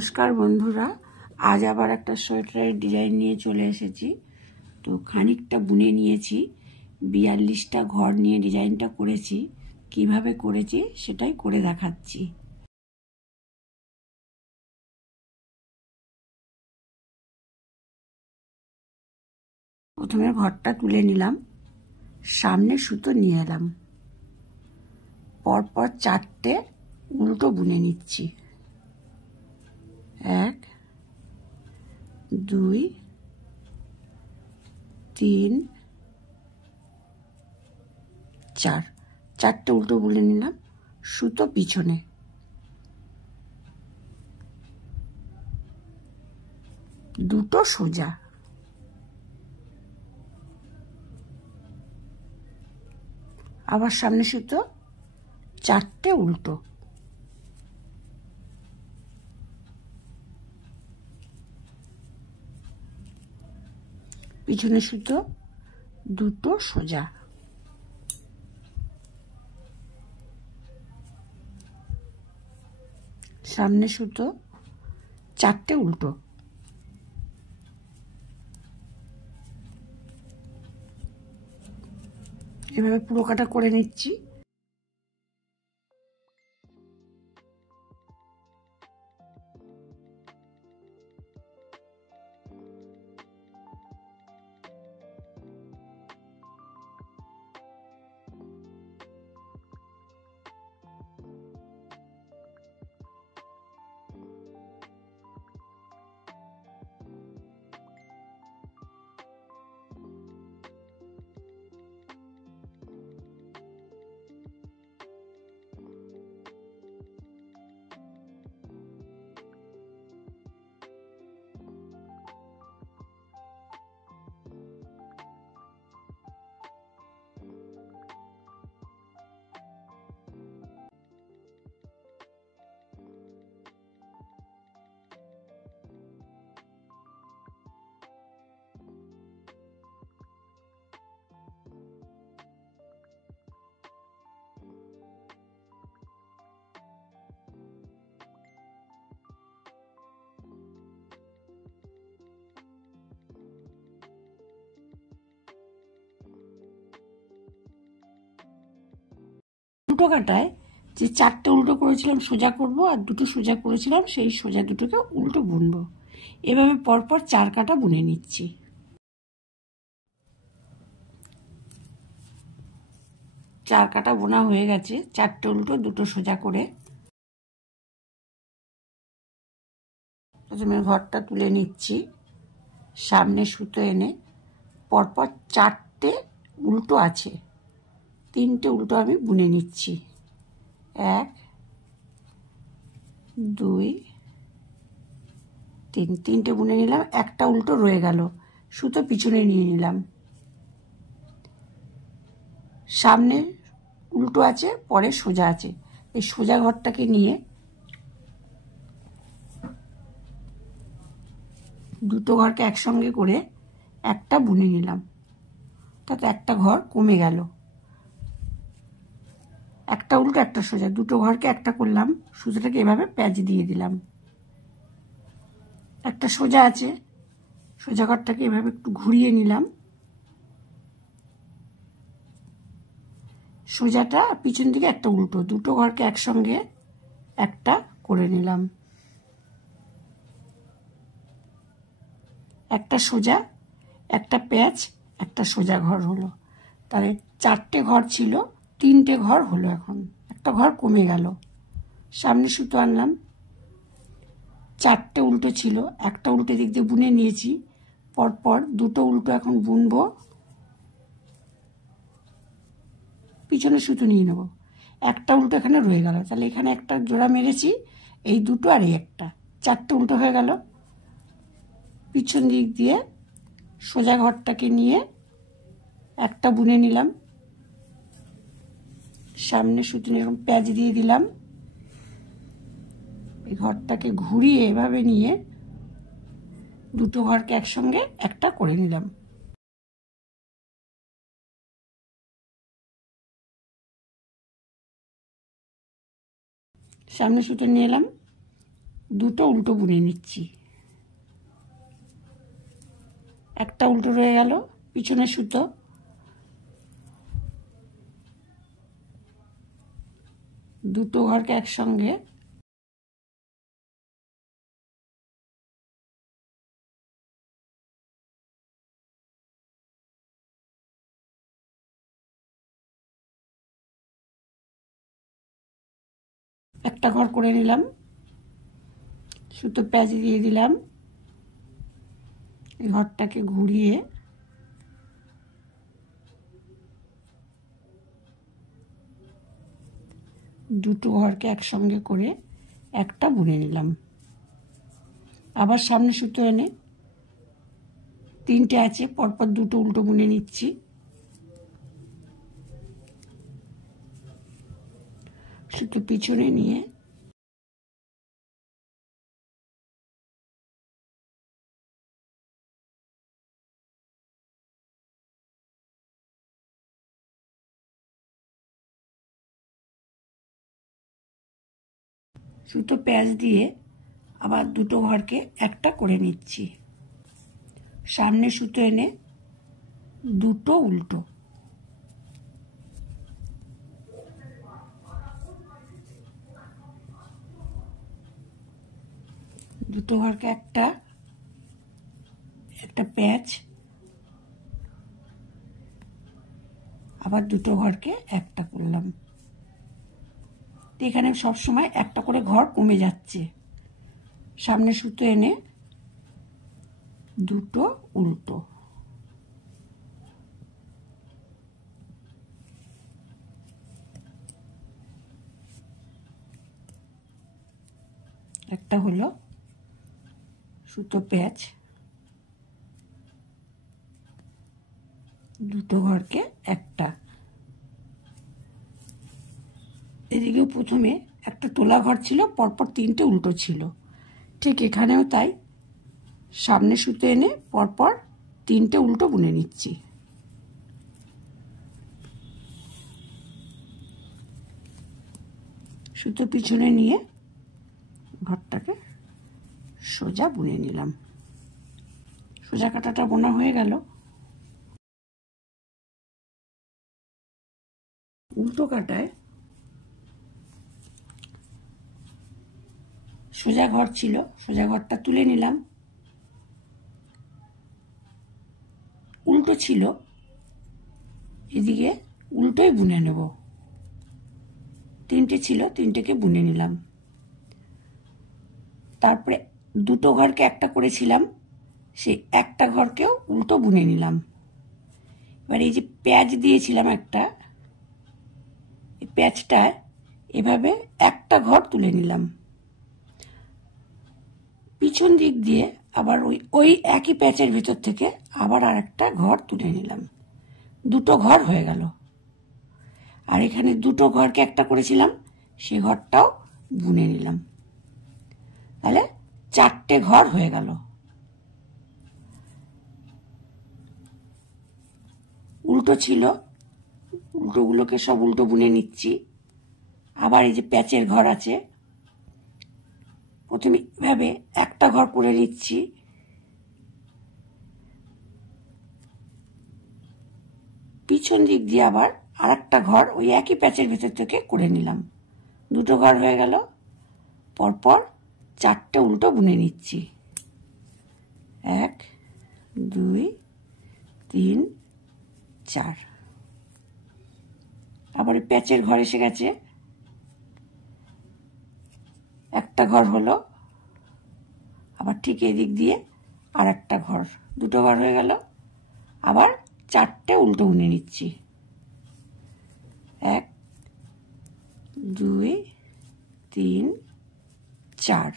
নমস্কার বন্ধুরা, আজ আবার একটা সোয়েটারের ডিজাইন নিয়ে চলে এসেছি। তো খানিকটা বুনে নিয়েছি, 42টা ঘর নিয়ে ডিজাইনটা করেছি। কিভাবে করেছি সেটাই করে দেখাচ্ছি। প্রথমে ঘরটা তুলে নিলাম, সামনে সুতো নিয়ে এলাম, পরপর 4টে উল্টো বুনে নিচ্ছি। 1 2 3 4, 4টে উল্টো বুনে নিলাম। সুতো পিছনে, দুটো সোজা, আবার সামনে সুতো, 4টে উল্টো, পিছনে সুতো, দুটো সোজা, সামনে সুতো, 4টে উল্টো। এভাবে পুরো কাটা করে নিচ্ছি। উল্টো কাটায় যে 4টে উল্টো করেছিলাম সোজা করব, আর দুটো সোজা করেছিলাম সেই সোজা দুটোকে উল্টো বুনবো। এভাবে পরপর 4 কাটা বুনে নিচ্ছি। 4 কাটা বোনা হয়ে গেছে। 4টে উল্টো দুটো সোজা করে প্রথমে ঘরটা তুলে নিচ্ছি, সামনে সুতো এনে পরপর 4টে উল্টো আছে, 3টে উল্টো আমি বুনে নিচ্ছি। 1 2 3, 3টে বুনে নিলাম। একটা উল্টো রয়ে গেল, সুতো পিছনে নিয়ে নিলাম। সামনে উল্টো আছে, পরে সোজা আছে। এই সোজা ঘরটাকে নিয়ে দুটো ঘরকে একসঙ্গে করে একটা বুনে নিলাম, তাতে একটা ঘর কমে গেল। একটা উল্টো একটা সোজা, দুটো ঘরকে একটা করলাম। সুতোটাকে এভাবে প্যাচ দিয়ে দিলাম। একটা সোজা আছে, সোজা ঘরটাকে এভাবে একটু ঘুরিয়ে নিলাম। সোজাটা পিছন দিকে একটা উল্টো, দুটো ঘরকে একসঙ্গে একটা করে নিলাম। একটা সোজা, একটা প্যাচ, একটা সোজা ঘর হলো। তাহলে 4টে ঘর ছিল, 3টে ঘর হলো। এখন একটা ঘর কমে গেল। সামনে সুতো আনলাম, 4টে উল্টো ছিল, একটা উল্টো দিক দিয়ে বুনে নিয়েছি। পরপর দুটো উল্টো এখন বুনবো। পিছনে সুতো নিয়ে নেব। একটা উল্টো এখানে রয়ে গেল, তাহলে এখানে একটা জোড়া মেরেছি, এই দুটো আর এই একটা, 4টে উল্টো হয়ে গেল। পিছন দিক দিয়ে সোজা ঘরটাকে নিয়ে একটা বুনে নিলাম। সামনে সুতো এরকম প্যাচ দিয়ে দিলাম। এই ঘরটাকে ঘুরিয়ে এভাবে নিয়ে দুটো ঘরকে একসঙ্গে একটা করে নিলাম। সামনে সুতো নিয়ে এলাম, দুটো উল্টো বুনে নিচ্ছি। একটা উল্টো রয়ে গেল, পিছনের সুতো দুটো ঘরকে একসঙ্গে একটা ঘর করে নিলাম, সুতো প্যাঁচ দিয়ে দিলাম, এই ঘরটাকে ঘুরিয়ে দুটো ঘরকে একসঙ্গে করে একটা বুনে নিলাম। আবার সামনে সুতো এনে তিনটে আছে পরপর দুটো উল্টো বুনে নিচ্ছি। সুতো পিছনে নিয়ে সুতো প্যাঁচ দিয়ে আবার দুটো ঘরকে একটা করে নিচ্ছি। সামনে সুতো এনে দুটো উল্টো, দুটো ঘরকে একটা একটা প্যাঁচ, আবার দুটো ঘরকে একটা করলাম। এখানে সবসময় একটা করে ঘর কমে যাচ্ছে। সামনে সুতো এনে দুটো উল্টো, একটা হলো সুতো প্যাঁচ, দুটো ঘরকে একটা। এদিকেও প্রথমে একটা তোলা ঘর ছিল, পরপর তিনটে উল্টো ছিল, ঠিক এখানেও তাই। সামনে সুতো এনে পরপর তিনটে উল্টো বুনে নিচ্ছি। সুতো পিছনে নিয়ে ঘরটাকে সোজা বুনে নিলাম। সোজা কাটাটা বোনা হয়ে গেল। উল্টো কাটায় সোজা ঘর ছিল, সোজা ঘরটা তুলে নিলাম। উল্টো ছিল, এদিকে উল্টোই বুনে নেব। তিনটে ছিল, তিনটেকে বুনে নিলাম। তারপরে দুটো ঘরকে একটা করেছিলাম, সেই একটা ঘরকেও উল্টো বুনে নিলাম। এবার এই যে প্যাঁচ দিয়েছিলাম একটা, এই প্যাঁচটায় এভাবে একটা ঘর তুলে নিলাম। পিছন দিক দিয়ে আবার ওই একই প্যাঁচের ভিতর থেকে আবার আর একটা ঘর তুলে নিলাম। দুটো ঘর হয়ে গেল। আর এখানে দুটো ঘরকে একটা করেছিলাম, সে ঘরটাও বুনে নিলাম। তাহলে চারটে ঘর হয়ে গেল। উল্টো ছিল, উল্টোগুলোকে সব উল্টো বুনে নিচ্ছি। আবার এই যে প্যাঁচের ঘর আছে, প্রথমে এভাবে একটা ঘর করে নিচ্ছি, পিছন দিক দিয়ে আবার আর একটা ঘর ওই একই প্যাঁচের ভিতর থেকে করে নিলাম। দুটো ঘর হয়ে গেল। পরপর চারটে উল্টো বুনে নিচ্ছি। 1 2 3 4। আবার প্যাঁচের ঘর এসে গেছে, একটা ঘর হলো। আবার ঠিক এদিক দিয়ে আর একটা ঘর, দুটো ঘর হয়ে গেল। আবার চারটে উল্টো বুনে নিচ্ছি। 1 2 3 4।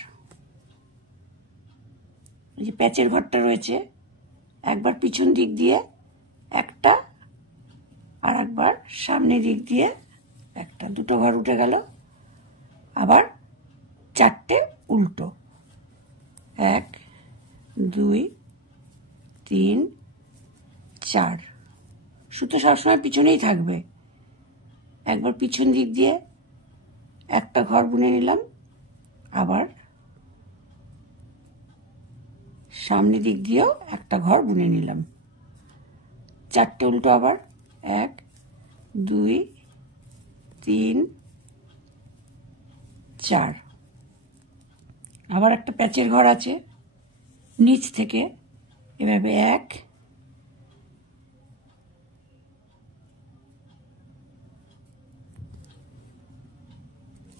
এই যে প্যাঁচের ঘরটা রয়েছে, একবার পিছন দিক দিয়ে একটা, আর একবার সামনে দিক দিয়ে একটা, দুটো ঘর উঠে গেল। আবার চারটে উল্টো, 1 2 3 4। সুতো সবসময় পিছনেই থাকবে। একবার পিছন দিক দিয়ে একটা ঘর বুনে নিলাম, আবার সামনে দিক দিয়েও একটা ঘর বুনে নিলাম। 4টে উল্টো আবার 1 2 3 4। আবার একটা প্যাচের ঘর আছে নিচ থেকে এভাবে 1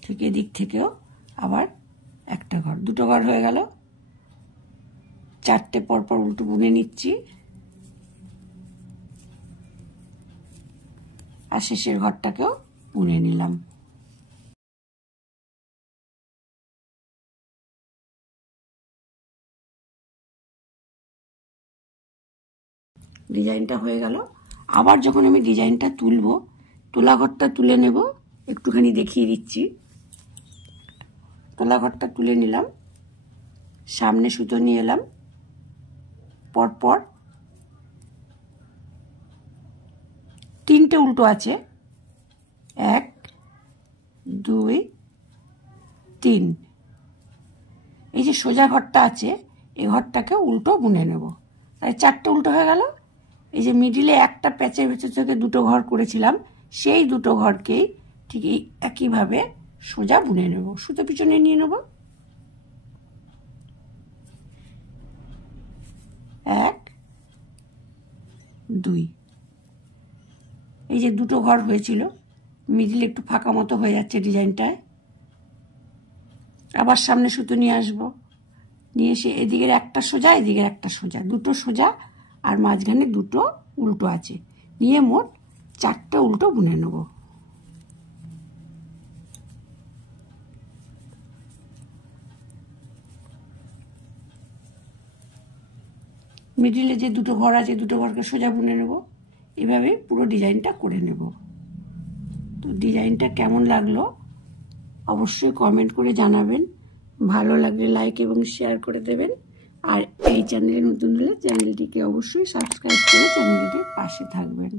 থেকে দিক থেকেও আবার একটা ঘর, দুটো ঘর হয়ে গেল। 4টে পরপর উল্টো বুনে নিচ্ছি আর শেষের ঘরটাকেও বুনে নিলাম। ডিজাইনটা হয়ে গেল। আবার যখন আমি ডিজাইনটা তুলব, তোলা ঘরটা তুলে নেব, একটুখানি দেখিয়ে দিচ্ছি। তোলা ঘরটা তুলে নিলাম, সামনে সুতো নিয়ে এলাম, পরপর 3টে উল্টো আছে 1 2 3। এই যে সোজা ঘরটা আছে এই ঘরটাকে উল্টো বুনে নেব, তাই 4টে উল্টো হয়ে গেল। এই যে মিডিলে একটা প্যাচের ভেতর থেকে দুটো ঘর করেছিলাম, সেই দুটো ঘরকেই ঠিক একইভাবে সোজা বুনে নেব। সুতো পিছনে নিয়ে নেব, 1 2। এই যে দুটো ঘর হয়েছিল, মিডিলে একটু ফাঁকা মতো হয়ে যাচ্ছে ডিজাইনটায়। আবার সামনে সুতো নিয়ে আসব, নিয়ে এসে এদিকের একটা সোজা এদিকের একটা সোজা, দুটো সোজা আর মাঝখানে দুটো উল্টো আছে, নিয়ে মোট 4টে উল্টো বুনে নেব। মিডিলে যে দুটো ঘর আছে দুটো ঘরকে সোজা বুনে নেব। এভাবে পুরো ডিজাইনটা করে নেব। তো ডিজাইনটা কেমন লাগলো অবশ্যই কমেন্ট করে জানাবেন। ভালো লাগলে লাইক এবং শেয়ার করে দেবেন। আর এই চ্যানেলে নতুন হলে চ্যানেলটিকে অবশ্যই সাবস্ক্রাইব করে চ্যানেলটির পাশে থাকবেন।